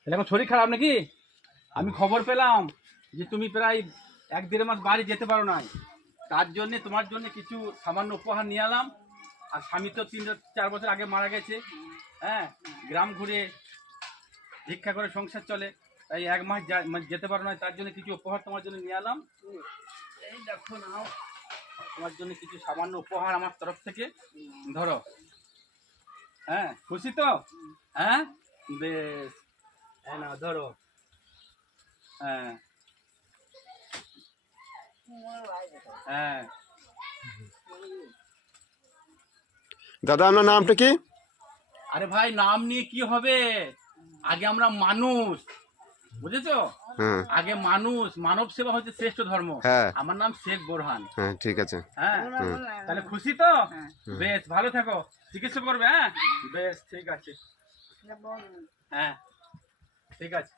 তাহলে এখন শরীর খারাপ নাকি? আমি খবর পেলাম যে তুমি প্রায় 1-1.5 মাস বাড়ি যেতে পারো না, তার জন্য তোমার জন্য কিছু সামান্য উপহার নিয়ে এলাম। আর স্বামী তো 3-4 বছর আগে মারা গেছে। হ্যাঁ, গ্রাম ঘুরে ভিক্ষা করে সংসার চলে, তাই 1 মাস যেতে পারো না, তার জন্য কিছু উপহার তোমার জন্য নিয়ে এলাম। এই দেখো নাও, তোমার জন্য কিছু সামান্য উপহার আমার তরফ থেকে, ধরো। হ্যাঁ, খুশি তো? হ্যাঁ, বেশ। হ্যাঁ, না ধরো। হ্যাঁ হ্যাঁ। দাদা আপনার নামটা কি? আরে ভাই, নাম নিয়ে কি হবে? আগে আমরা মানুষ, বুঝেছো? হ্যাঁ আগে মানুষ, মানব সেবা হচ্ছে শ্রেষ্ঠ ধর্ম। হ্যাঁ আমার নাম শেখ বোরহান। হ্যাঁ ঠিক আছে। হ্যাঁ, তাহলে খুশি তো? বেশ, ভালো থাকো, চিকিৎসা করবে। হ্যাঁ, বেশ, ঠিক আছে। হ্যাঁ, ঠিক আছে।